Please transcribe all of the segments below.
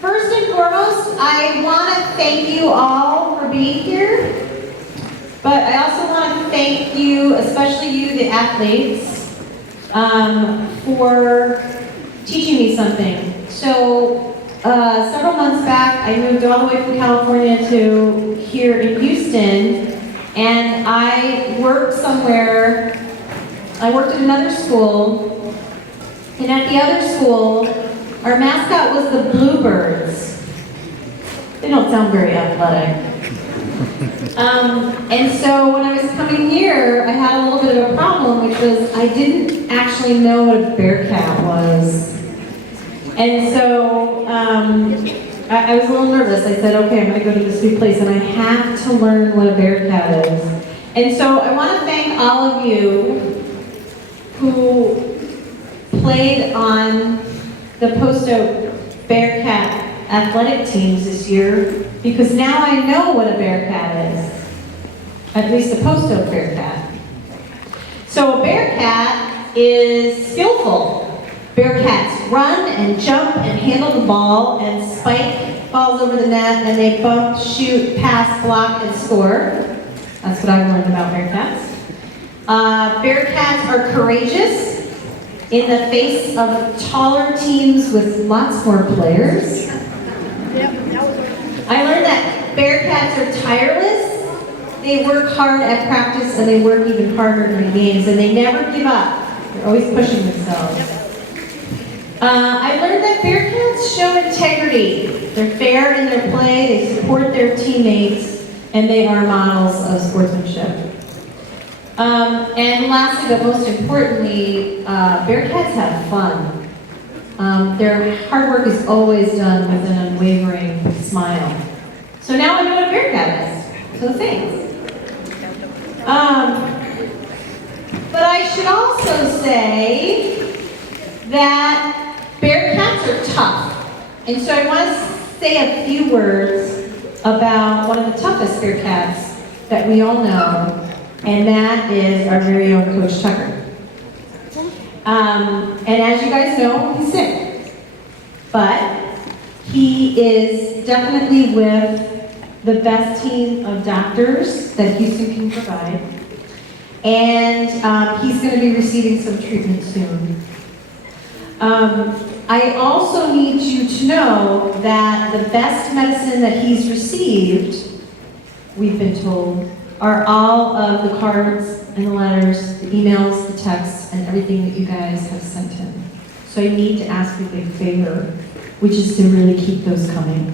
First and foremost, I want to thank you all for being here, but I also want to thank you, especially you, the athletes, for teaching me something. So, several months back, I moved all the way from California to here in Houston, and I worked at another school, and at the other school, our mascot was the Bluebirds. They don't sound very athletic. And so when I was coming here, I had a little bit of a problem, which was I didn't actually know what a Bearcat was. And so I was a little nervous. I said, okay, I'm going to go to this new place, and I have to learn what a Bearcat is. And so I want to thank all of you who played on the Post Oak Bearcat athletic teams this year, because now I know what a Bearcat is, at least a Post Oak Bearcat. So a Bearcat is skillful. Bearcats run and jump and handle the ball and spike balls over the net, and they bump, shoot, pass, block, and score. That's what I've learned about Bearcats. Bearcats are courageous in the face of taller teams with lots more players. I learned that Bearcats are tireless. They work hard at practice, and they work even harder in the games, and they never give up. They're always pushing themselves. I learned that Bearcats show integrity. They're fair in their play, they support their teammates, and they are models of sportsmanship. And lastly, but most importantly, Bearcats have fun. Their hard work is always done with an unwavering smile. So now I know what a Bearcat is. So thanks. But I should also say that Bearcats are tough. And so I want to say a few words about one of the toughest Bearcats that we all know, and that is our very own Coach Tucker. And as you guys know, he's sick. But he is definitely with the best team of doctors that Houston can provide. And he's going to be receiving some treatment soon. I also need you to know that the best medicine that he's received, we've been told, are all of the cards and the letters, the emails, the texts, and everything that you guys have sent him. So I need to ask you a big favor, which is to really keep those coming.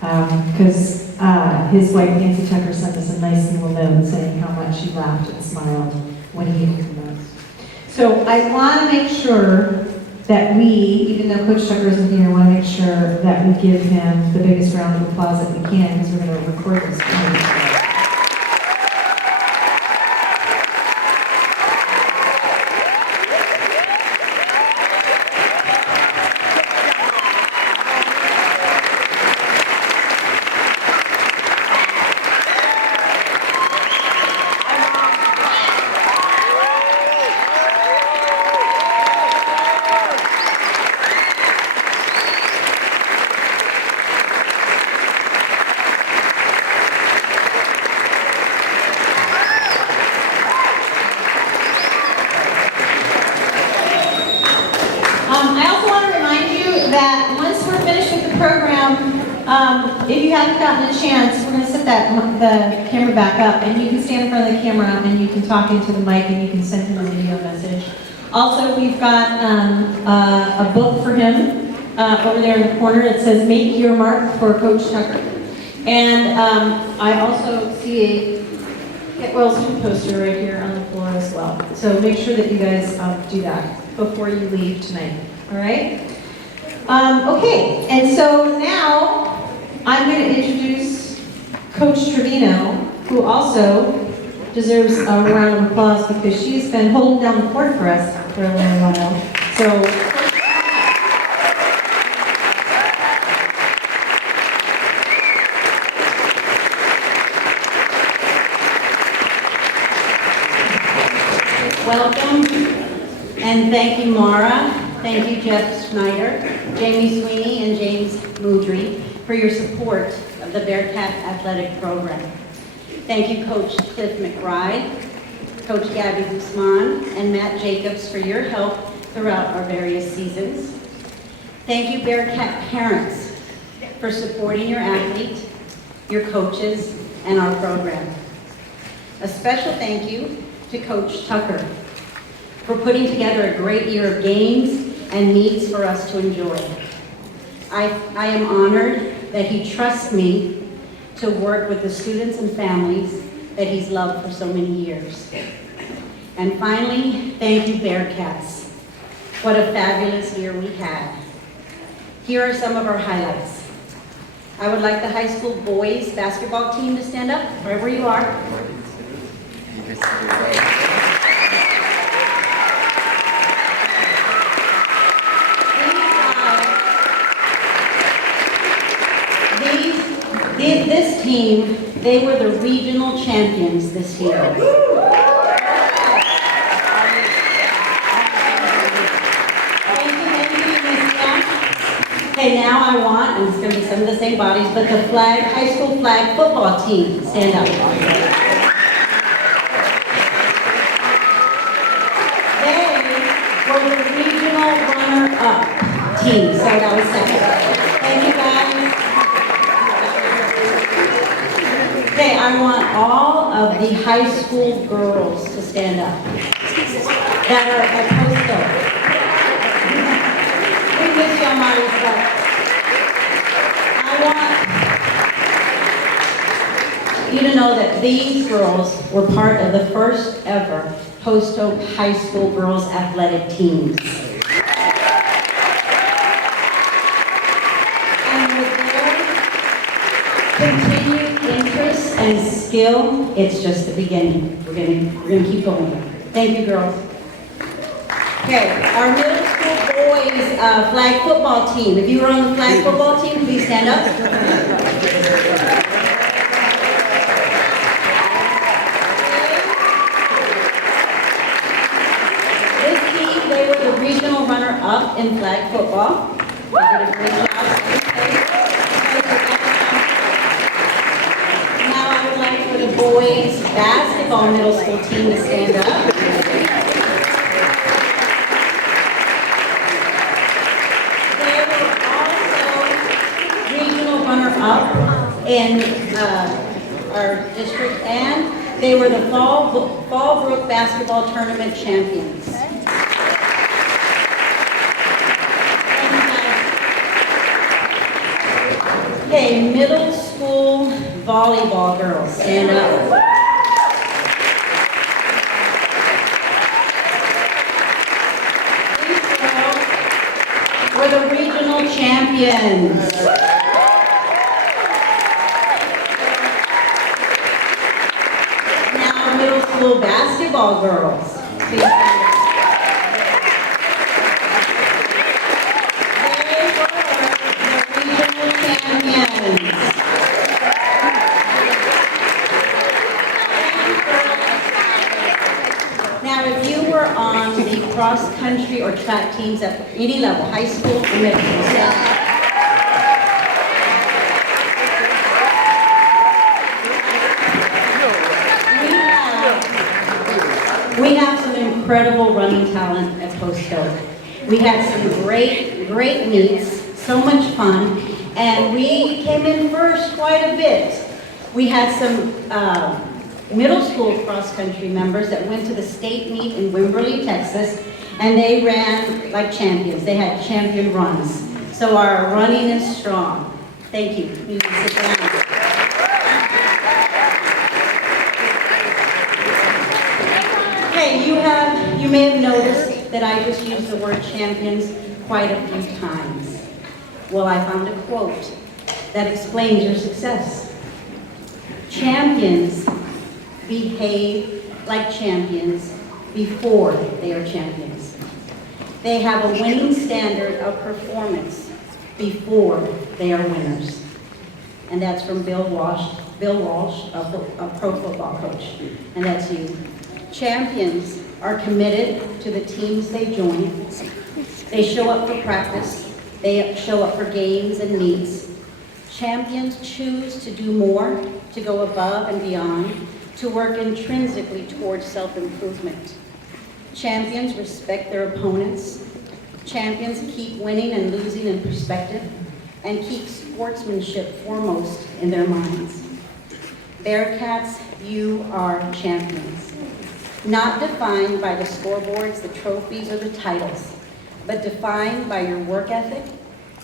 Because his wife, Nancy Tucker, sent us a nice little note saying how much she laughed and smiled when he needed the most. So I want to make sure that we, even though Coach Tucker isn't here, want to make sure that we give him the biggest round of applause that we can, because we're going to record this. If you haven't gotten a chance, we're going to set the camera back up, and you can stand in front of the camera and you can talk into the mic and you can send him a video message. Also, we've got a book for him over there in the corner. It says "Make Your Mark" for Coach Tucker. And I also see a Get Well Soon poster right here on the floor as well. So make sure that you guys do that before you leave tonight. All right? Okay, and so now I'm going to introduce Coach Trevino, who also deserves a round of applause because she's been holding down the fort for us for a little while. So, welcome, and thank you, Mara. Thank you, Jeff Schneider, Jamie Sweeney, and James Moudry for your support of the Bearcat Athletic Program. Thank you, Coach Cliff McBride, Coach Gabby Guzman, and Matt Jacobs for your help throughout our various seasons. Thank you, Bearcat parents, for supporting your athlete, your coaches, and our program. A special thank you to Coach Tucker for putting together a great year of games and meets for us to enjoy. I am honored that he trusts me to work with the students and families that he's loved for so many years. And finally, thank you, Bearcats. What a fabulous year we had. Here are some of our highlights. I would like the high school boys basketball team to stand up, wherever you are. This team, they were the regional champions this year. Thank you, Miss Young. Okay, now I want, and it's going to be some of the same bodies, but the high school flag football team, stand up. They were the regional runner-up team, so that was second. Thank you, guys. Okay, I want all of the high school girls to stand up that are at Posto. We miss you, Mari, but I want you to know that these girls were part of the first ever Posto High School girls athletic teams. And with their continued interest and skill, it's just the beginning. We're gonna keep going. Thank you, girls. Okay, our middle school boys flag football team. If you were on the flag football team, please stand up. This team, they were the regional runner-up in flag football. They did a great job. For the boys basketball middle school team to stand up. They were also regional runner-up in our district, and they were the Fallbrook basketball tournament champions. Okay, middle school volleyball girls, stand up. These girls were the regional champions. Now, middle school basketball girls, please stand up. Now, if you were on the cross-country or track teams at any level, high school or middle school, we have some incredible running talent at Posto. We had some great meets, so much fun, and we came in first quite a bit. We had some middle school cross-country members that went to the state meet in Wimberley, Texas, and they ran like champions. They had champion runs. So our running is strong. Thank you. You can sit down. Okay, you may have noticed that I just used the word champions quite a few times. Well, I found a quote that explains your success. Champions behave like champions before they are champions. They have a winning standard of performance before they are winners. And that's from Bill Walsh, a pro football coach. And that's you. Champions are committed to the teams they join. They show up for practice. They show up for games and meets. Champions choose to do more, to go above and beyond, to work intrinsically towards self-improvement. Champions respect their opponents. Champions keep winning and losing in perspective and keep sportsmanship foremost in their minds. Bearcats, you are champions. Not defined by the scoreboards, the trophies, or the titles, but defined by your work ethic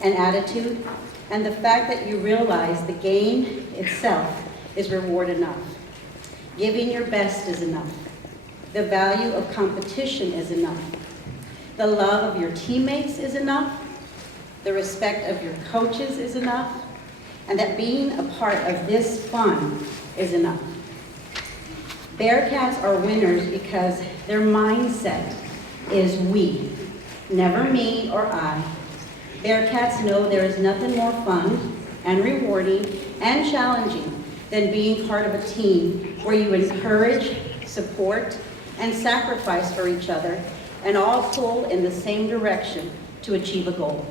and attitude, and the fact that you realize the game itself is reward enough. Giving your best is enough. The value of competition is enough. The love of your teammates is enough. The respect of your coaches is enough. And that being a part of this fun is enough. Bearcats are winners because their mindset is we, never me or I. Bearcats know there is nothing more fun and rewarding and challenging than being part of a team where you encourage, support, and sacrifice for each other and all pull in the same direction to achieve a goal.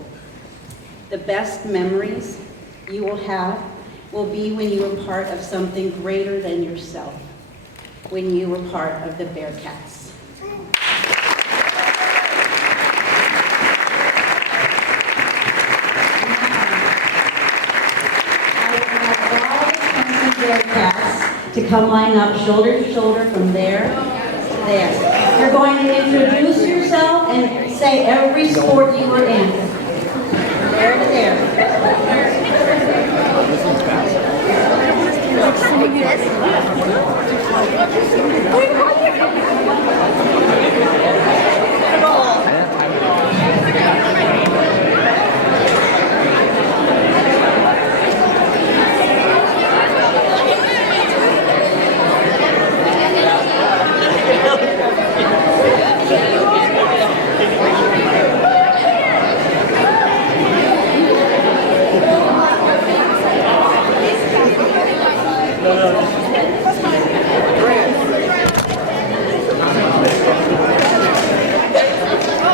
The best memories you will have will be when you were part of something greater than yourself, when you were part of the Bearcats. Bearcats to come line up shoulder to shoulder from there to there. You're going to introduce yourself and say every sport you were in. There to there.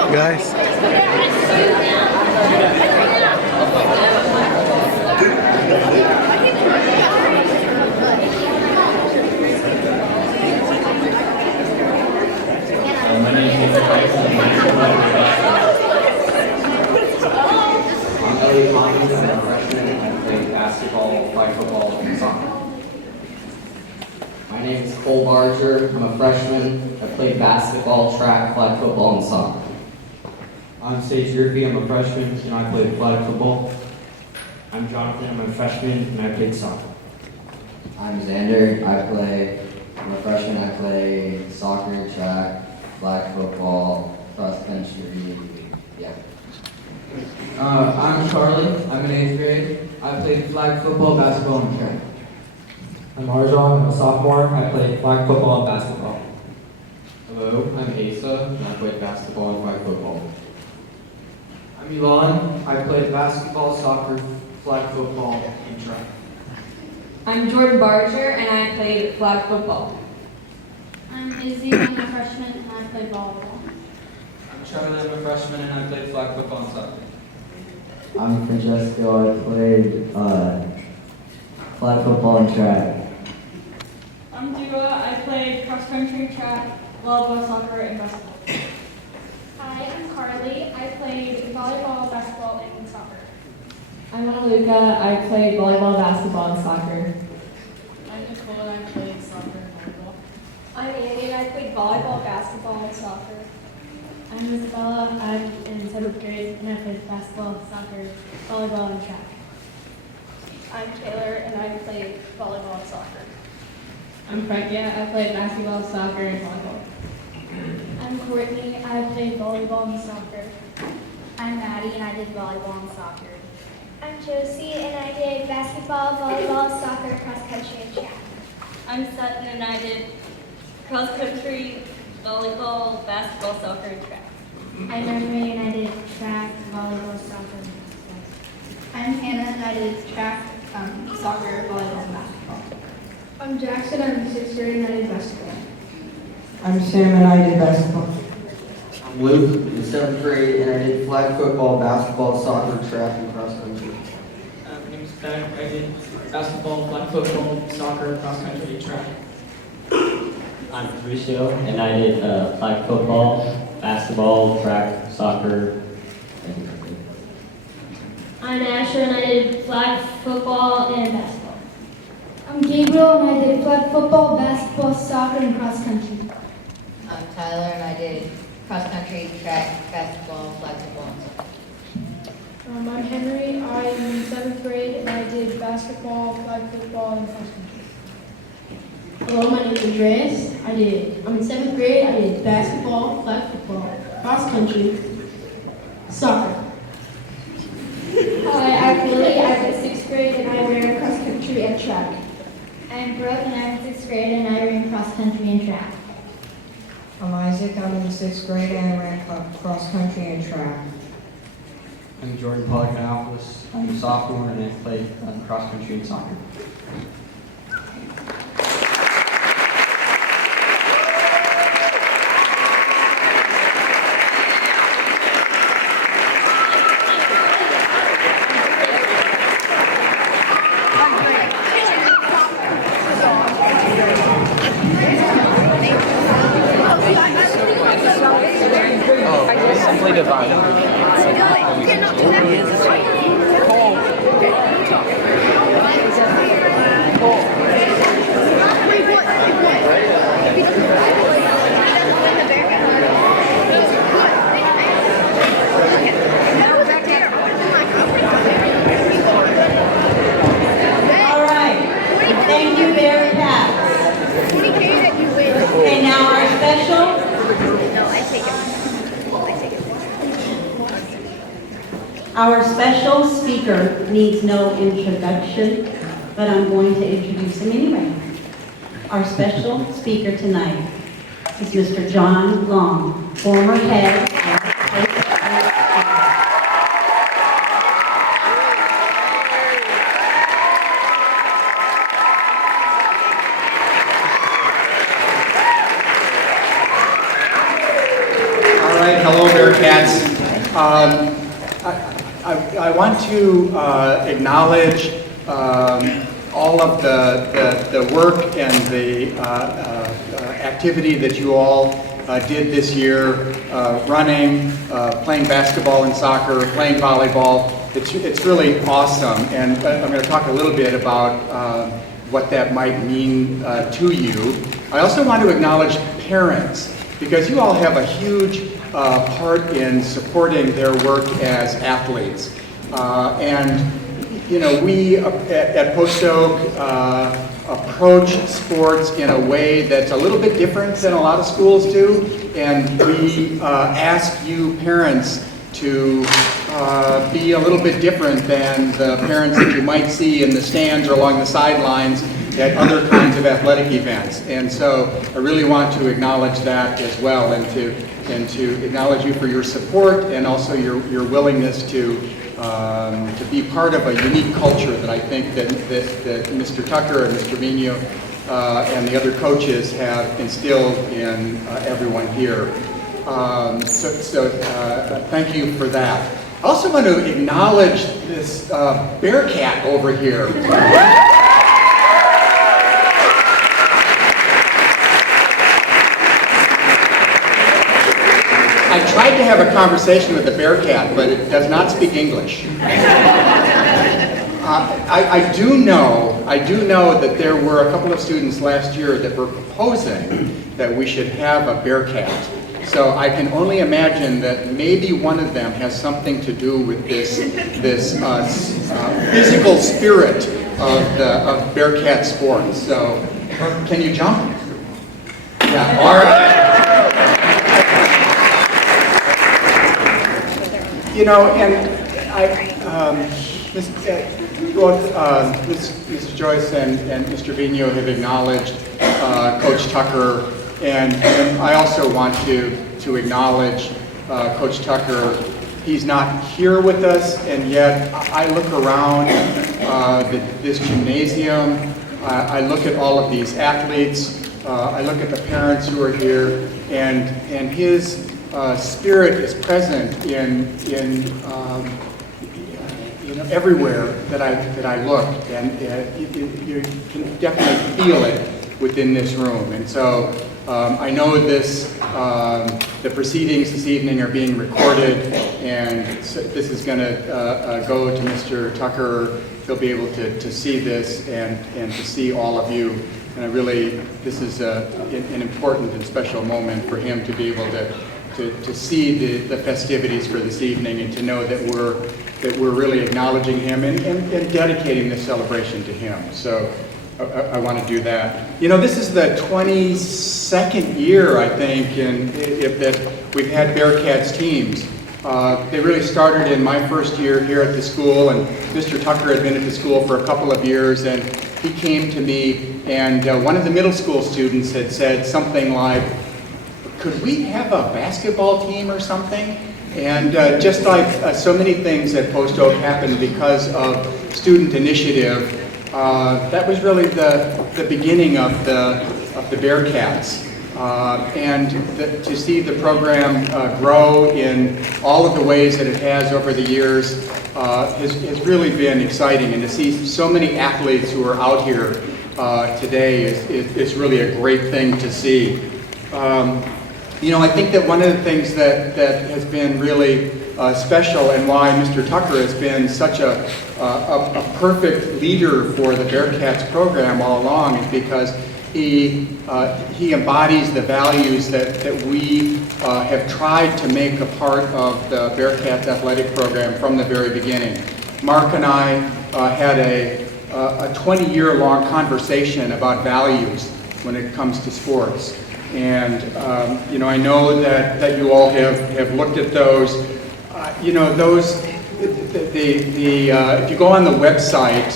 Guys. My name is I'm Elliot Hawkins. I'm a freshman. I play basketball, flag football, and soccer. My name is Cole Barger. I'm a freshman. I play basketball, track, flag football, and soccer. I'm Sage Murphy. I'm a freshman and I play flag football. I'm Jonathan, I'm a freshman, and I played soccer. I'm Xander. I'm a freshman. I play soccer, track, flag football, cross country. Yeah. I'm Charlie. I'm in 8th grade. I played flag football, basketball, and track. I'm Arjan. I'm a sophomore. I play flag football and basketball. Hello, I'm Asa and I play basketball and flag football. I'm Elon. I played basketball, soccer, flag football, and track. I'm Jordan Barger, and I played flag football. I'm Izzy. I'm a freshman, and I played volleyball. I'm Charlie. I'm a freshman and I played flag football and soccer. I'm Francesco. I played flag football and track. I'm Dua. I played cross country, track, volleyball, soccer, and basketball. Hi, I'm Carly. I played volleyball, basketball, and soccer. I'm Analuca. I played volleyball, basketball, and soccer. I'm Nicole. I played soccer and volleyball. I'm Andy, and I played volleyball, basketball, and soccer. I'm Isabella. I'm in 7th grade, and I played basketball, soccer, volleyball, and track. I'm Taylor, and I played volleyball and soccer. I'm Frankia. I played basketball, soccer, and volleyball. I'm Courtney. I played volleyball and soccer. I'm Maddie, and I did volleyball and soccer. I'm Josie, and I did basketball, volleyball, soccer, cross country, and track. I'm Sutton, and I did cross country, volleyball, basketball, soccer, and track. I'm Emery, and I did track, volleyball, soccer, and basketball. I'm Hannah, and I did track, soccer, volleyball, and basketball. I'm Jackson. I'm in 6th grade, and I did basketball. I'm Sam, and I did basketball. I'm Luke in 7th grade, and I did flag football, basketball, soccer, track, and cross country. My name is Ben. I did basketball, flag football, soccer, cross country, and track. I'm Fabricio, and I did flag football, basketball, track, soccer, and I'm Asher, and I did flag football and basketball. I'm Gabriel, and I did flag football, basketball, soccer, and cross country. I'm Tyler, and I did cross country, track, basketball, flag football, and soccer. I'm Henry. I'm in 7th grade, and I did basketball, flag football, and cross country. Hello, my name is Andreas. I'm in 7th grade. I did basketball, flag football, cross country, soccer. Hi, I'm Lily. I'm in 6th grade, and I ran cross country and track. I'm Brooke, and I'm in 6th grade, and I ran cross country and track. I'm Isaac. I'm in 6th grade, and I ran cross country and track. I'm Jordan Polygonopoulos. I'm a sophomore and I play cross country and soccer. simply divided. All right. Thank you, Bearcats. Okay, now our special. Our special speaker needs no introduction, but I'm going to introduce him anyway. Our special speaker tonight is Mr. John Long, former head of All right, hello Bearcats. I want to acknowledge all of the work and the activity that you all did this year, running, playing basketball and soccer, playing volleyball. It's really awesome, and I'm going to talk a little bit about what that might mean to you. I also want to acknowledge parents, because you all have a huge part in supporting their work as athletes. And you know, we at Post Oak approach sports in a way that's a little bit different than a lot of schools do, and we ask you parents to be a little bit different than the parents that you might see in the stands or along the sidelines at other kinds of athletic events. And so I really want to acknowledge that as well, and to acknowledge you for your support and also your willingness to be part of a unique culture that I think that Mr. Tucker and Mr. Vino and the other coaches have instilled in everyone here. So thank you for that. I also want to acknowledge this Bearcat over here. I tried to have a conversation with the Bearcat, but it does not speak English. I do know that there were a couple of students last year that were proposing that we should have a Bearcat. So I can only imagine that maybe one of them has something to do with this physical spirit of Bearcat sports. So, can you jump? Yeah. All right. You know, and Mrs. Joyce and Mr. Vino have acknowledged Coach Tucker, and I also want to acknowledge Coach Tucker. He's not here with us, and yet I look around this gymnasium, I look at all of these athletes, I look at the parents who are here, and his spirit is present in everywhere that I look, and you can definitely feel it within this room. And so I know the proceedings this evening are being recorded, and so this is going to go to Mr. Tucker. He'll be able to see this and to see all of you. And this is an important and special moment for him to be able to see the festivities for this evening, and to know that we're really acknowledging him and dedicating this celebration to him. So I want to do that. You know, this is the 22nd year, I think, that we've had Bearcats teams. They really started in my first year here at the school, and Mr. Tucker had been at the school for a couple of years, and he came to me, and one of the middle school students had said something like, "Could we have a basketball team or something?" And just like so many things at Post Oak happened because of student initiative, that was really the beginning of the Bearcats. And to see the program grow in all of the ways that it has over the years has really been exciting. And to see so many athletes who are out here today is really a great thing to see. You know, I think that one of the things that has been really special, and why Mr. Tucker has been such a perfect leader for the Bearcats program all along, is because he embodies the values that we have tried to make a part of the Bearcats athletic program from the very beginning. Mark and I had a 20-year-long conversation about values when it comes to sports. And you know, I know that you all have looked at those. You know, those, if you go on the website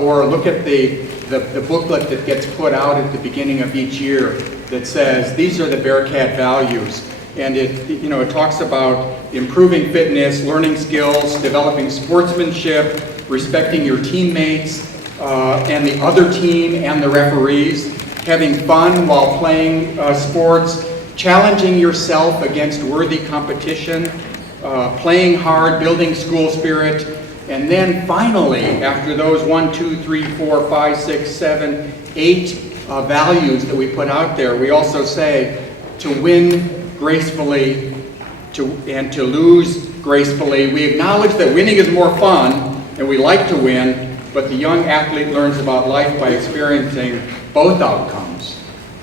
or look at the booklet that gets put out at the beginning of each year that says these are the Bearcat values, and it talks about improving fitness, learning skills, developing sportsmanship, respecting your teammates and the other team and the referees, having fun while playing sports, challenging yourself against worthy competition, playing hard, building school spirit, and then finally, after those 1, 2, 3, 4, 5, 6, 7, 8 values that we put out there, we also say to win gracefully and to lose gracefully. We acknowledge that winning is more fun and we like to win, but the young athlete learns about life by experiencing both outcomes.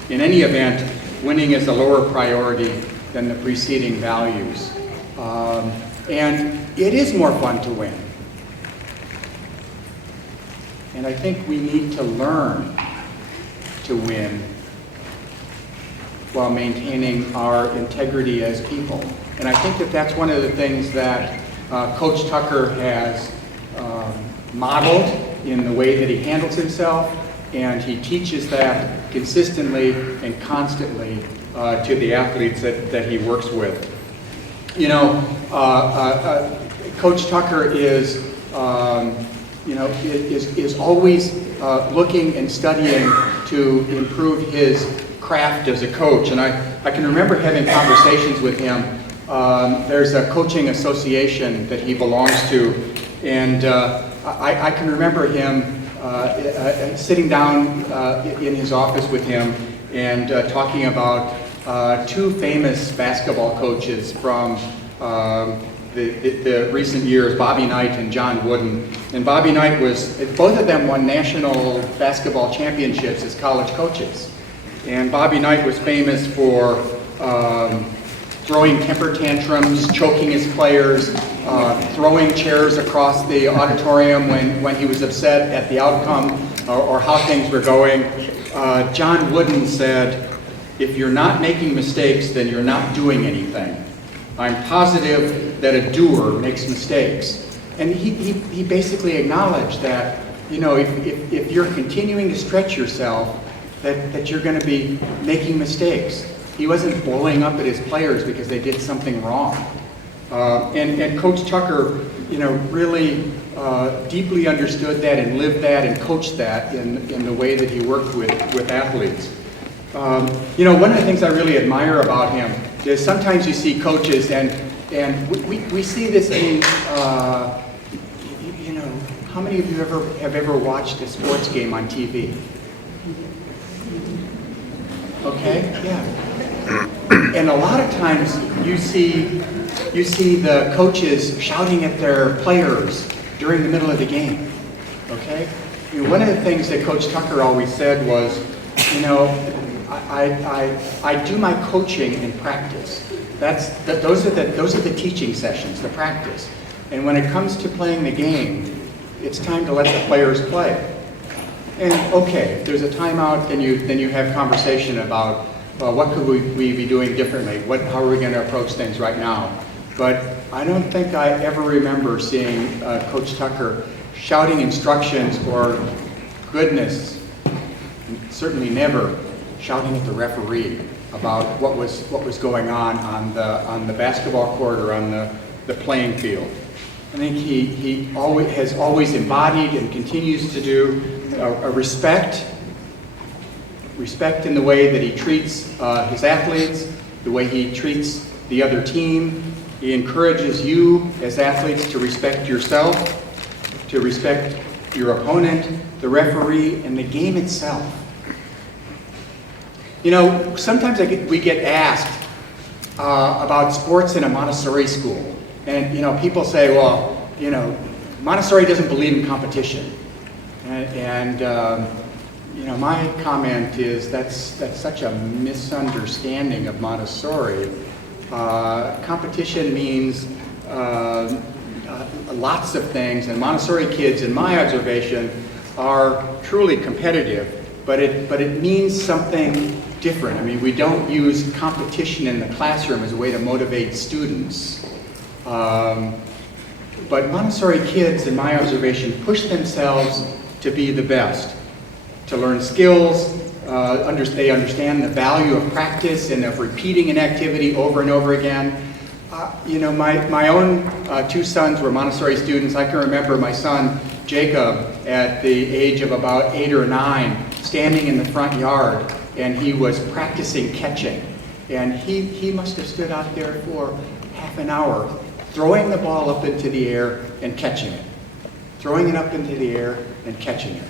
In any event, winning is a lower priority than the preceding values. And it is more fun to win. And I think we need to learn to win while maintaining our integrity as people. And I think that that's one of the things that Coach Tucker has modeled in the way that he handles himself, and he teaches that consistently and constantly to the athletes that he works with. You know, Coach Tucker is always looking and studying to improve his craft as a coach. And I can remember having conversations with him. There's a coaching association that he belongs to, and I can remember him sitting down in his office with him and talking about two famous basketball coaches from the recent years, Bobby Knight and John Wooden. And Bobby Knight both of them won national basketball championships as college coaches. And Bobby Knight was famous for throwing temper tantrums, choking his players, throwing chairs across the auditorium when he was upset at the outcome or how things were going. John Wooden said, "If you're not making mistakes, then you're not doing anything. I'm positive that a doer makes mistakes." And he basically acknowledged that, you know, if you're continuing to stretch yourself, that you're going to be making mistakes. He wasn't blowing up at his players because they did something wrong. And Coach Tucker, you know, really deeply understood that and lived that and coached that in the way that he worked with athletes. One of the things I really admire about him is sometimes you see coaches, and we see this in, how many of you have ever watched a sports game on TV? Okay, yeah. And a lot of times you see the coaches shouting at their players during the middle of the game. Okay? One of the things that Coach Tucker always said was, I do my coaching in practice. Those are the teaching sessions, the practice. And when it comes to playing the game, it's time to let the players play. And okay, if there's a timeout, then you have conversation about what could we be doing differently? How are we going to approach things right now? But I don't think I ever remember seeing Coach Tucker shouting instructions or, goodness, certainly never shouting at the referee about what was going on the basketball court or on the playing field. I think he has always embodied and continues to do a respect in the way that he treats his athletes, the way he treats the other team. He encourages you as athletes to respect yourself, to respect your opponent, the referee, and the game itself. Sometimes we get asked about sports in a Montessori school. And, people say, well, Montessori doesn't believe in competition. And my comment is that's such a misunderstanding of Montessori. Competition means lots of things, and Montessori kids, in my observation, are truly competitive, but it means something different. I mean, we don't use competition in the classroom as a way to motivate students. But Montessori kids, in my observation, push themselves to be the best, to learn skills. They understand the value of practice and of repeating an activity over and over again. My own two sons were Montessori students. I can remember my son, Jacob, at the age of about 8 or 9, standing in the front yard, and he was practicing catching. And he must have stood out there for half an hour, throwing the ball up into the air and catching it. Throwing it up into the air and catching it.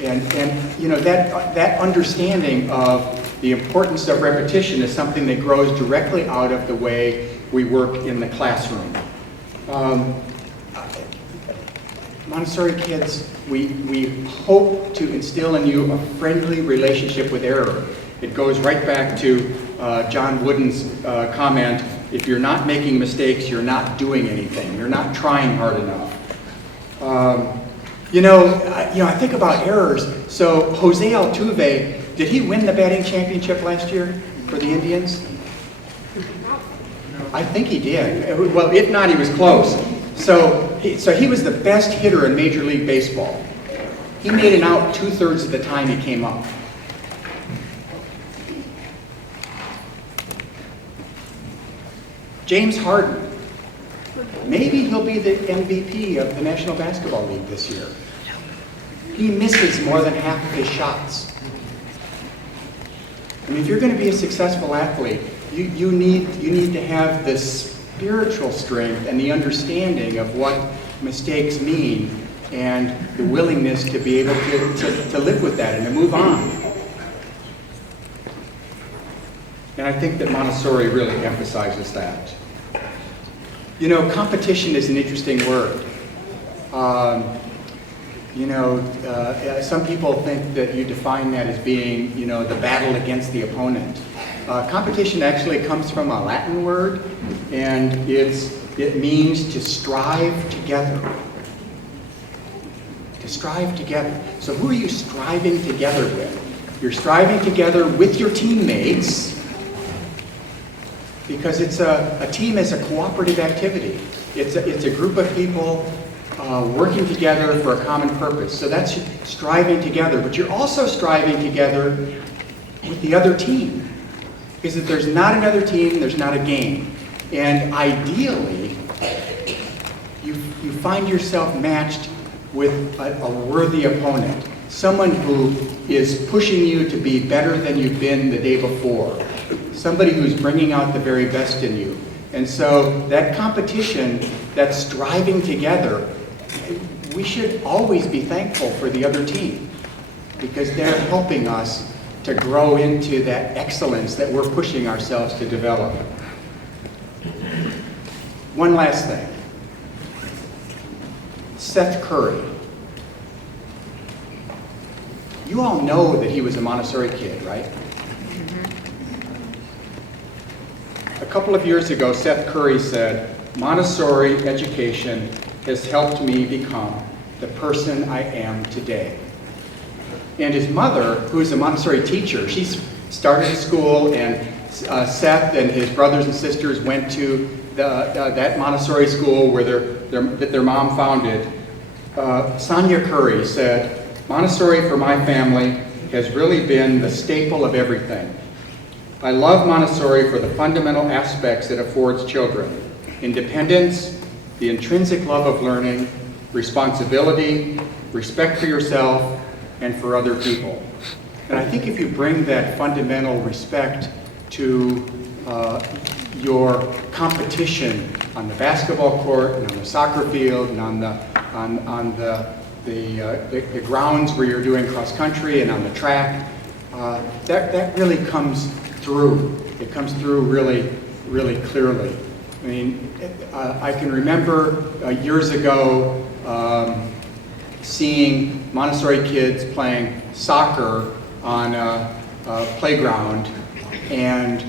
And that understanding of the importance of repetition is something that grows directly out of the way we work in the classroom. Montessori kids, we hope to instill in you a friendly relationship with error. It goes right back to John Wooden's comment, if you're not making mistakes, you're not doing anything. You're not trying hard enough. I think about errors. So Jose Altuve, did he win the batting championship last year for the Indians? I think he did. Well, if not, he was close. So he was the best hitter in Major League Baseball. He made an out 2/3 of the time he came up. James Harden, maybe he'll be the MVP of the National Basketball League this year. He misses more than half of his shots. I mean, if you're going to be a successful athlete, you need to have the spiritual strength and the understanding of what mistakes mean and the willingness to be able to live with that and to move on. And I think that Montessori really emphasizes that. Competition is an interesting word. Some people think that you define that as being, the battle against the opponent. Competition actually comes from a Latin word, and it means to strive together. To strive together. So who are you striving together with? You're striving together with your teammates, because a team is a cooperative activity. It's a group of people working together for a common purpose. So that's striving together. But you're also striving together with the other team. Because if there's not another team, there's not a game. And ideally, you find yourself matched with a worthy opponent. someone who is pushing you to be better than you've been the day before, somebody who's bringing out the very best in you. And so that competition, that striving together, we should always be thankful for the other team because they're helping us to grow into that excellence that we're pushing ourselves to develop. One last thing. Seth Curry. You all know that he was a Montessori kid, right? A couple of years ago, Seth Curry said, "Montessori education has helped me become the person I am today." And his mother, who is a Montessori teacher, she started a school, and Seth and his brothers and sisters went to that Montessori school where that their mom founded. Sonia Curry said, "Montessori for my family has really been the staple of everything. I love Montessori for the fundamental aspects it affords children: independence, the intrinsic love of learning, responsibility, respect for yourself, and for other people." And I think if you bring that fundamental respect to your competition on the basketball court and on the soccer field and on the grounds where you're doing cross country and on the track, that really comes through. It comes through really, really clearly. I mean, I can remember years ago seeing Montessori kids playing soccer on a playground, and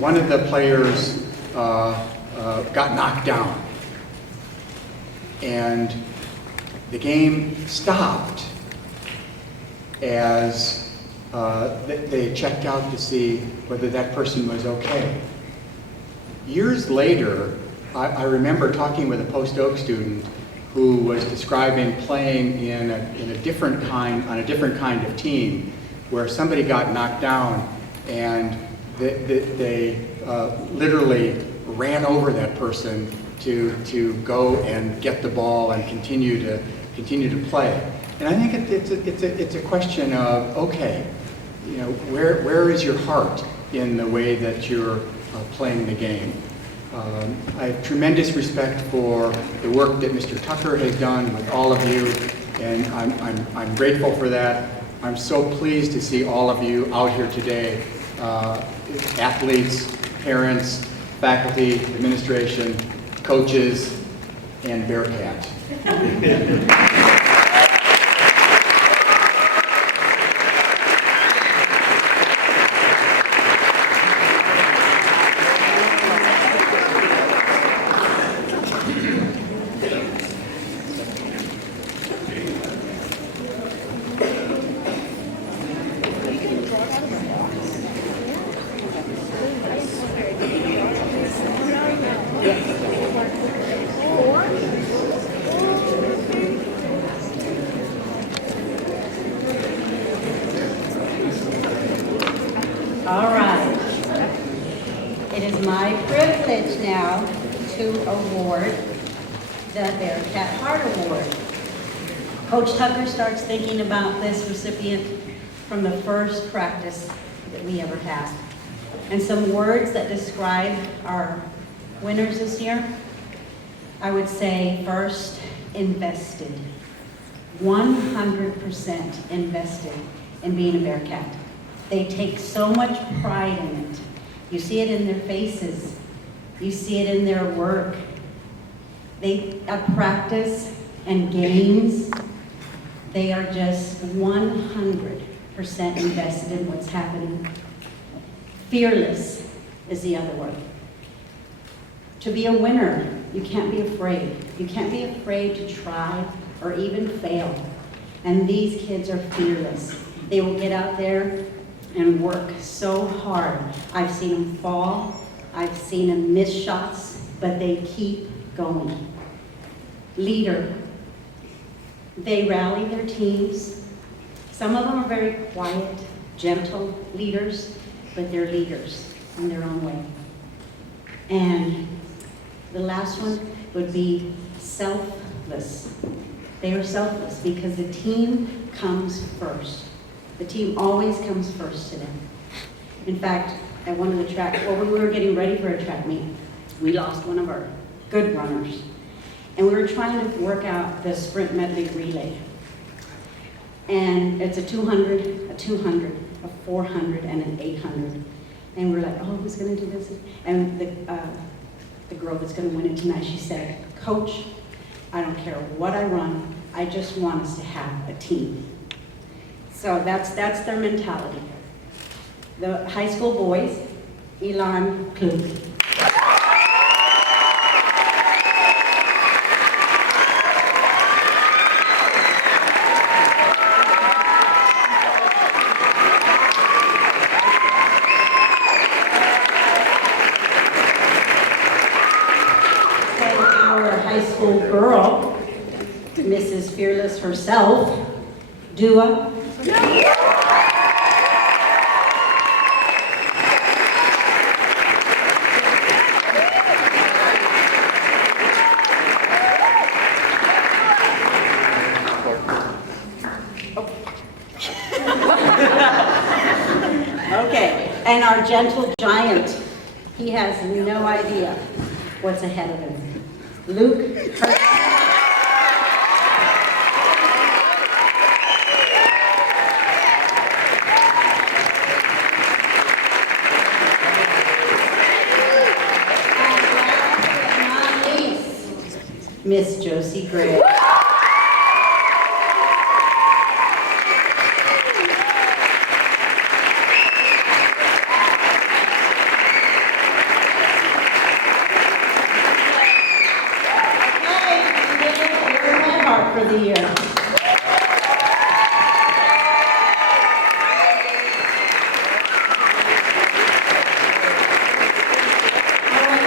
one of the players got knocked down. And the game stopped as they checked out to see whether that person was okay. Years later, I remember talking with a Post Oak student who was describing playing on a different kind of team, where somebody got knocked down and they literally ran over that person to go and get the ball and continue to play. And I think it's a question of, okay, you know, where is your heart in the way that you're playing the game? I have tremendous respect for the work that Mr. Tucker has done with all of you, and I'm grateful for that. I'm so pleased to see all of you out here today, athletes, parents, faculty, administration, coaches, and Bearcat. All right. It is my privilege now to award the Bearcat Heart Award. Coach Tucker starts thinking about this recipient from the first practice that we ever had. And some words that describe our winners this year, I would say first, invested. 100% invested in being a Bearcat. They take so much pride in it. You see it in their faces. You see it in their work. They at practice and games, they are just 100% invested in what's happening. Fearless is the other word. To be a winner, you can't be afraid. You can't be afraid to try or even fail. And these kids are fearless. They will get out there and work so hard. I've seen them fall, I've seen them miss shots, but they keep going. Leader. They rally their teams. Some of them are very quiet, gentle leaders, but they're leaders in their own way. And the last one would be selfless. They are selfless because the team comes first. The team always comes first to them. In fact, at one of the when we were getting ready for a track meet, we lost one of our good runners. And we were trying to work out the sprint medley relay. And it's a 200, a 200, a 400, and an 800. And we're like, oh, who's gonna do this? And the girl that's gonna win it tonight, she said, Coach, I don't care what I run, I just want us to have a team. So that's their mentality. The high school boys, Elan Klug. School girl, Mrs. Fearless herself, Dua. Okay, and our gentle giant, he has no idea what's ahead of him. Luke. Miss Josie Gray. For the year.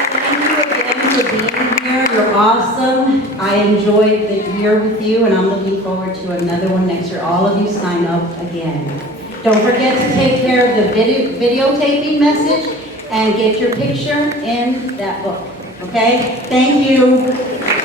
Thank you again for being here. You're awesome. I enjoyed the year with you, and I'm looking forward to another one next year. All of you sign up again. Don't forget to take care of the videotaping message and get your picture in that book. Okay? Thank you.